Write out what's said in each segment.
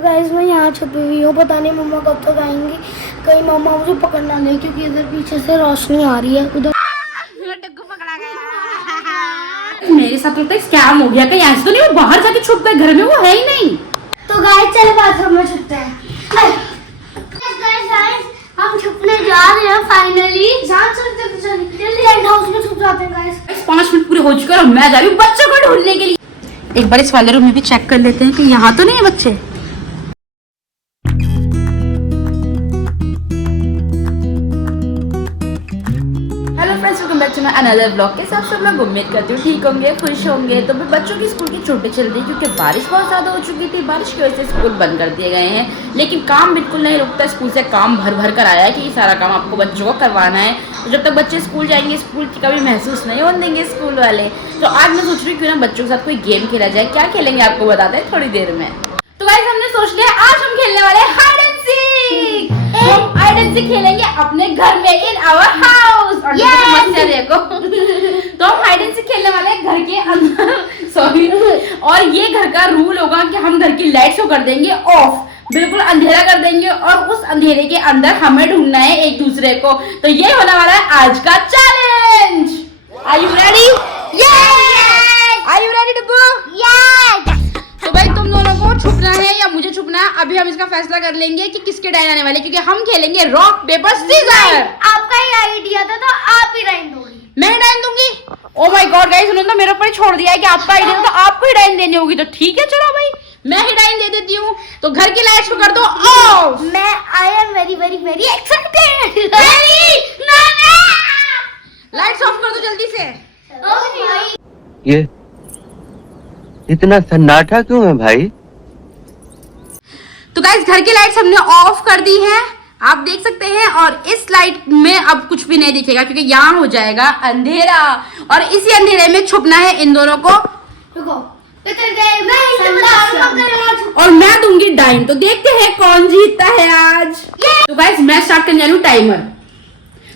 Guys मैं यहाँ छुपी हुई हूँ, पता नहीं मम्मा कब तक आएंगी। कहीं मम्मा मुझे पकड़ ना ले, क्योंकि इधर पीछे से रोशनी आ रही है। उधर पकड़ा गया। मेरे साथ तो स्कैम हो गया। कहीं ऐसा तो नहीं वो बाहर जाके छुप गए, घर में वो है ही नहीं। तो गाइस चलो बाथरूम में छुपते हैं। गाइस हम छुपने जा रहे हैं फाइनली। जल्दी टेंट हाउस में छुप जाते हैं गाइस। 5 मिनट पूरे हो चुके हैं और मैं जा रही हूँ बच्चों को ढूंढने के लिए। एक बार इस वाले रूम में भी चेक कर लेते हैं कि यहाँ तो नहीं है बच्चे। Welcome back to my another blog के साथ सब लोग उम्मीद करती हूँ ठीक होंगे, खुश होंगे। तो बच्चों की स्कूल की छुट्टी चल रही क्योंकि बारिश बहुत ज़्यादा हो चुकी थी। बारिश की वजह से स्कूल बंद कर दिए गए हैं, लेकिन काम बिल्कुल नहीं रुकता। स्कूल से काम भर भर कर आया है कि ये सारा काम आपको बच्चों को करवाना है। तो जब तक बच्चे स्कूल जाएंगे स्कूल की कभी महसूस नहीं होने देंगे स्कूल वाले। तो आज मैं सोच रही हूँ क्यों ना बच्चों के साथ कोई गेम खेला जाए। क्या खेलेंगे आपको बताते हैं थोड़ी देर में। तो गाइस हमने सोच लिया आज हम खेलने वाले हाइड एंड सीक। हम हाइड एंड सीक खेलेंगे अपने घर में इन आवर हाउस। और देखो तो हम हाइड एंड सीक खेलने वाले हैं घर के अंदर। सॉरी। और ये घर का रूल होगा कि हम घर की लाइट्स को कर देंगे ऑफ, बिल्कुल अंधेरा कर देंगे और उस अंधेरे के अंदर हमें ढूंढना है एक दूसरे को। तो ये होने वाला है आज का challenge. Are you ready? Yes. Are you ready Dabbu? Yes. तो भाई तुम दोनों को छुपना है या मुझे छुपना है, अभी हम इसका फैसला कर लेंगे कि किसके डाइन आने वाले, क्योंकि हम खेलेंगे रॉक पेपर सीजर। आपका ही आइडिया था तो आप ही डाइन दोगी। मैं डाइन दूंगी? ओ माय गॉड गाइस, उन्होंने तो मेरे ऊपर ही छोड़ दिया है कि आपका आइडिया तो आपको ही डाइन देनी होगी। तो ठीक है चलो भाई मैं ही डाइन दे देती हूँ। तो घर की लाइट्स को कर दो ऑफ। मैं I am very very very excited. Lights off कर दो जल्दी से। ये इतना सन्नाटा क्यों है भाई? तो गाइस घर की लाइट्स हमने ऑफ कर दी है, आप देख सकते हैं। और इस लाइट में अब कुछ भी नहीं दिखेगा क्योंकि यहाँ हो जाएगा अंधेरा और इसी अंधेरे में छुपना है इन दोनों को। रुको और मैं दूंगी डाइन। तो देखते हैं कौन जीतता है आज। तो गाइस मैं स्टार्ट करने वाली हूँ टाइमर।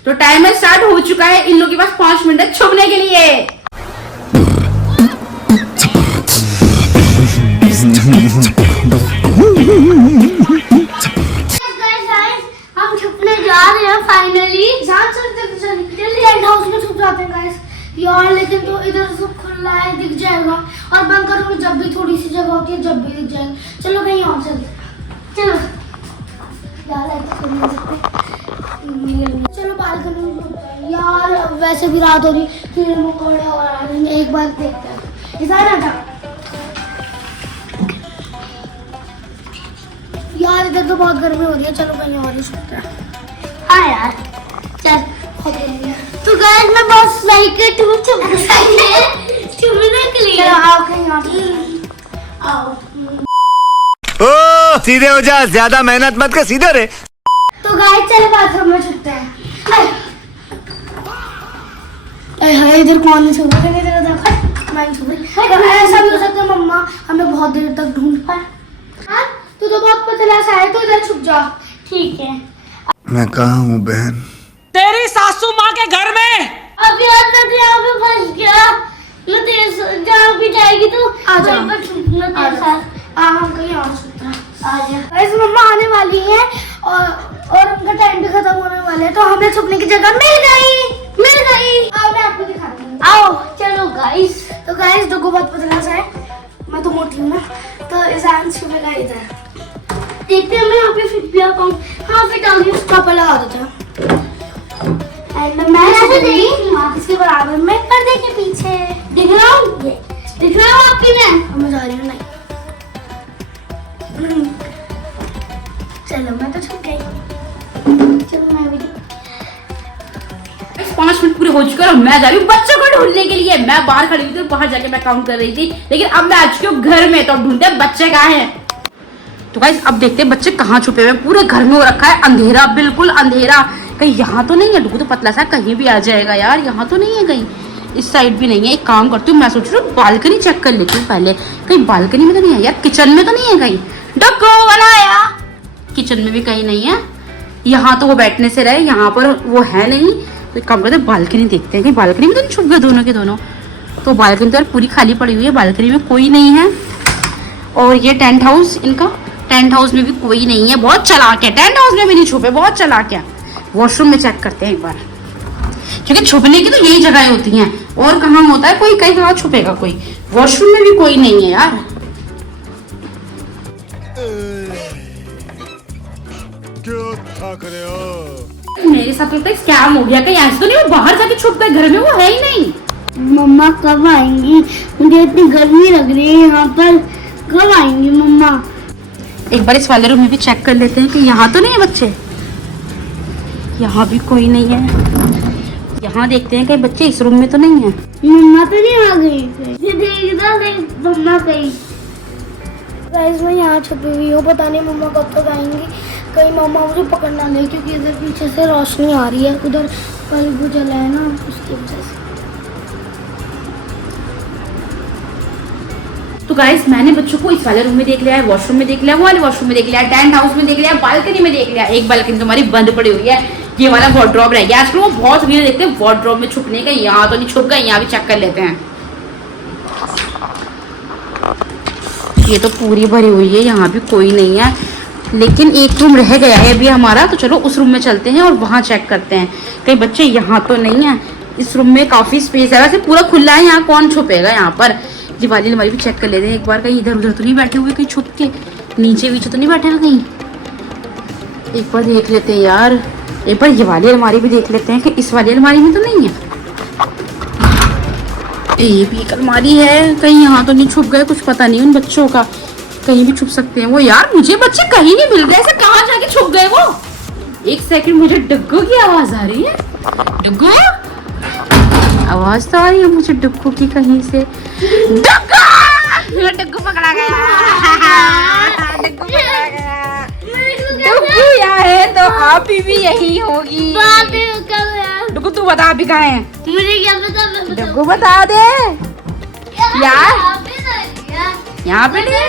तो टाइमर स्टार्ट हो चुका है। इन लोगों के पास 5 मिनट है छुपने के लिए। हम छुपने जा रहे हैं फाइनली। जल्दी टेंट हाउस में छुप जाते हैं गाइस यार। लेकिन तो इधर सब खुला है, दिख जाएगा। और बंद करो जब भी थोड़ी सी जगह होती है, जब भी दिख जाएगा। चलो कहीं और चलते। चलो चलो बालकनी में छुपते हैं यार। वैसे भी रात हो रही, कीड़े मकोड़े और आ रहे हैं। एक बार देखते हैं इधर था यार। इधर तो बहुत गर्मी हो रही है, चलो कहीं और ही छुपते हैं। हाँ यार चल। तो गाइस मैं बहुत एक्साइटेड हूँ छुपने के लिए। चलो आओ कहीं और आओ। ओ सीधे हो जा, ज्यादा मेहनत मत कर, सीधे रे। तो गाइस चलो बाथरूम में छुपते हैं। हाय इधर कौन है? छुप रहे इधर देखो। मैं छुप रही। ऐसा भी हो सकता है मम्मा हमें बहुत देर तक ढूंढ पाए। हाँ तू तो बहुत पतला सा है, तो इधर छुप जा। ठीक है। मैं कहाँ हूँ बहन? तेरी सासू माँ के घर में। अब यार मैं यहाँ पे फंस गया। मैं तेरे जहाँ भी जाएगी तो आ जा। पर छुपना तेरे साथ। हम कहीं और छुपते हैं। आ जा। ऐसे मम्मा आने वाली है और उनका टाइम भी खत्म होने वाला है। तो हमें छुपने की जगह मिल गई। आओ मैं आपको दिखाती हूँ। आओ चलो गाइस। तो गाइस डोगो बहुत पतला सा है, मैं तो मोटी हूँ ना। तो इंसान छुपेगा इधर। देखते हैं मैं यहाँ पे फिट भी आ पाऊँ। हाँ फिट आ गई, उसका पर लगा देते हैं। एंड मैं इसके बराबर में पर्दे के पीछे दिख रहा हूँ आपकी। मैं जा रही हूँ नहीं। चलो मैं तो छुप गई। चलो मैं भी 5 मिनट पूरे हो चुके हैं और मैं जा रही हूँ बच्चों को ढूंढने के लिए। मैं बाहर खड़ी हुई थी, बाहर जाके मैं काउंट कर रही थी, लेकिन अब मैं आ चुकी हूँ घर में। तो ढूंढते हैं बच्चे कहाँ हैं। तो गाइस अब देखते हैं बच्चे कहाँ छुपे हुए। पूरे घर में हो रखा है अंधेरा, बिल्कुल अंधेरा। कहीं यहाँ तो नहीं है? डुगू तो पतला सा कहीं भी आ जाएगा यार। यहाँ तो नहीं है कहीं, इस साइड भी नहीं है। एक काम करती हूँ, मैं सोच रही हूँ बालकनी चेक कर लेती हूँ पहले। कहीं बालकनी में तो नहीं है यार। किचन में तो नहीं है कहीं? डक्को बनाया। किचन में भी कहीं नहीं है। यहाँ तो वो बैठने से रहे, यहाँ पर वो है नहीं। तो एक काम करते हैं बालकनी देखते हैं, कहीं बालकनी में तो नहीं छुप गए दोनों के दोनों। तो बालकनी तो यार पूरी खाली पड़ी हुई है, बालकनी में कोई नहीं है। और ये टेंट हाउस इनका टेंट हाउस में भी कोई नहीं है, बहुत चालाक है। टेंट हाउस में भी नहीं छुपे, बहुत चालाक है। वॉशरूम में चेक करते हैं एक बार, क्योंकि छुपने की तो यही जगह होती हैं, और कहाँ होता है कोई, कहीं कहाँ छुपेगा कोई। वॉशरूम में भी कोई नहीं है यार। मेरे साथ लगता है स्कैम हो गया, कहीं ऐसा तो नहीं वो बाहर जाके छुप गए, घर में वो है ही नहीं। मम्मा कब आएंगी? मुझे इतनी गर्मी लग रही है यहाँ पर, कब आएंगी मम्मा? एक बार इस वाले रूम में भी चेक कर लेते हैं कि यहाँ तो नहीं है बच्चे। यहाँ भी कोई नहीं है। यहाँ देखते हैं कहीं बच्चे इस रूम में तो नहीं है। मम्मा तो नहीं आ गई? ये देखना देख मम्मा कहीं। गाइस मैं यहाँ छुपी हुई हूँ, पता नहीं मम्मा कब तक आएंगी। कहीं मम्मा मुझे पकड़ ना ले, क्योंकि इधर पीछे से रोशनी आ रही है, उधर बल्ब जला है ना, उसकी वजह से। तो गाइस मैंने बच्चों को इस वाले रूम में देख लिया है, वॉशरूम में देख लिया, वो वाले वॉशरूम में देख लिया, टेंट हाउस में देख लिया, बालकनी में देख लिया। एक बालकनी तुम्हारी बंद पड़ी हुई है, ये वाला वार्डरोब रह गया। आजकल वो बहुत वीडियो देखते हैं वार्डरोब में छुपने का। यहाँ तो नहीं छुप गए, यहाँ भी चेक कर लेते हैं। ये तो पूरी भरी हुई है, यहाँ भी कोई नहीं है, लेकिन एक रूम रह गया है अभी हमारा, तो चलो उस रूम में चलते हैं और वहाँ चेक करते हैं कहीं बच्चे यहाँ तो नहीं है। इस रूम में काफी स्पेस है, वैसे पूरा खुला है, यहाँ कौन छुपेगा यहाँ पर। ये वाली अलमारी भी चेक कर लेते हैं एक बार, कहीं इधर उधर तो नहीं बैठे हुए, कहीं छुप के नीचे वीचे तो नहीं बैठे हैं कहीं। एक बार देख लेते हैं यार, एक बार ये वाली अलमारी भी देख लेते हैं कि इस वाली अलमारी में तो नहीं है। ये भी एक अलमारी है, कहीं यहाँ तो नहीं छुप गए, कुछ पता नहीं उन बच्चों का, कहीं भी छुप सकते हैं वो। यार मुझे बच्चे कहीं नहीं मिल गए, ऐसे कहाँ जाके छुप गए वो। एक सेकंड, मुझे डग्गू की आवाज आ रही है। डग्गू आवाज तो आ रही है मुझे डग्गू की कहीं से। डग्गू, डग्गू पकड़ा गया, डग्गू पकड़ा गया। डग्गू यहाँ है तो आप भी यही होगी। डग्गू तू बता अभी कहाँ है? मुझे क्या पता? डग्गू बता दे यार। यहाँ पे नहीं है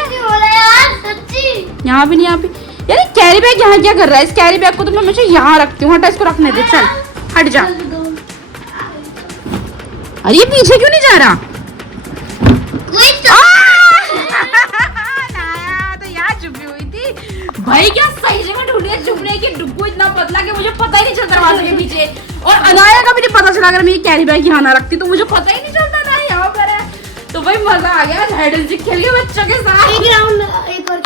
यार, सच्ची यहाँ भी नहीं, यहाँ पे यार। ये कैरी बैग यहाँ क्या कर रहा है? इस कैरी बैग को तो मैं हमेशा यहाँ रखती हूँ, हटा इसको रखने दे, चल हट जा। अरे ये पीछे क्यों नहीं जा रहा? तो यहाँ छुपी हुई थी भाई, क्या सही जगह ढूंढी छुपने की। डुग्गू इतना पतला कि मुझे पता ही नहीं चलता दरवाजे के पीछे, और अनाया का भी नहीं पता चला। अगर मैं ये कैरी बैग यहाँ ना रखती तो मुझे पता ही नहीं चलता ना यहाँ पर है। तो भाई मजा आ गया हाइड एंड सीक खेल के बच्चों के साथ। एक और।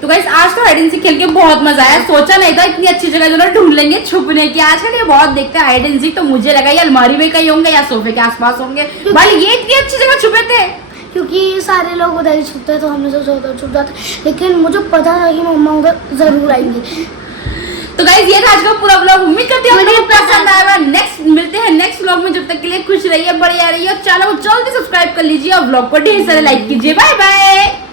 तो गाइस आज तो हाइड एंड सीक खेल के बहुत मजा आया, सोचा नहीं था इतनी अच्छी जगह जो ढूंढ लेंगे छुपने की। आजकल ये बहुत देखते हैं हाइड एंड सीक, तो मुझे लगा ये अलमारी में कहीं होंगे या सोफे के आसपास होंगे। भाई ये इतनी अच्छी जगह छुपे थे, क्योंकि सारे लोग उधर ही छुपते हैं, तो हमने सोचा उधर छुप जाते, लेकिन मुझे पता था कि मम्मा उधर जरूर आएंगी। तो गाइस ये था आज का पूरा व्लॉग। उम्मीद करती हूँ आपको पसंद आएगा। नेक्स्ट मिलते हैं नेक्स्ट व्लॉग में, जब तक के लिए खुश रहिए, बढ़िया रहिए, और चैनल को जल्दी सब्सक्राइब कर लीजिए और व्लॉग को ढेर सारे लाइक कीजिए। Bye bye.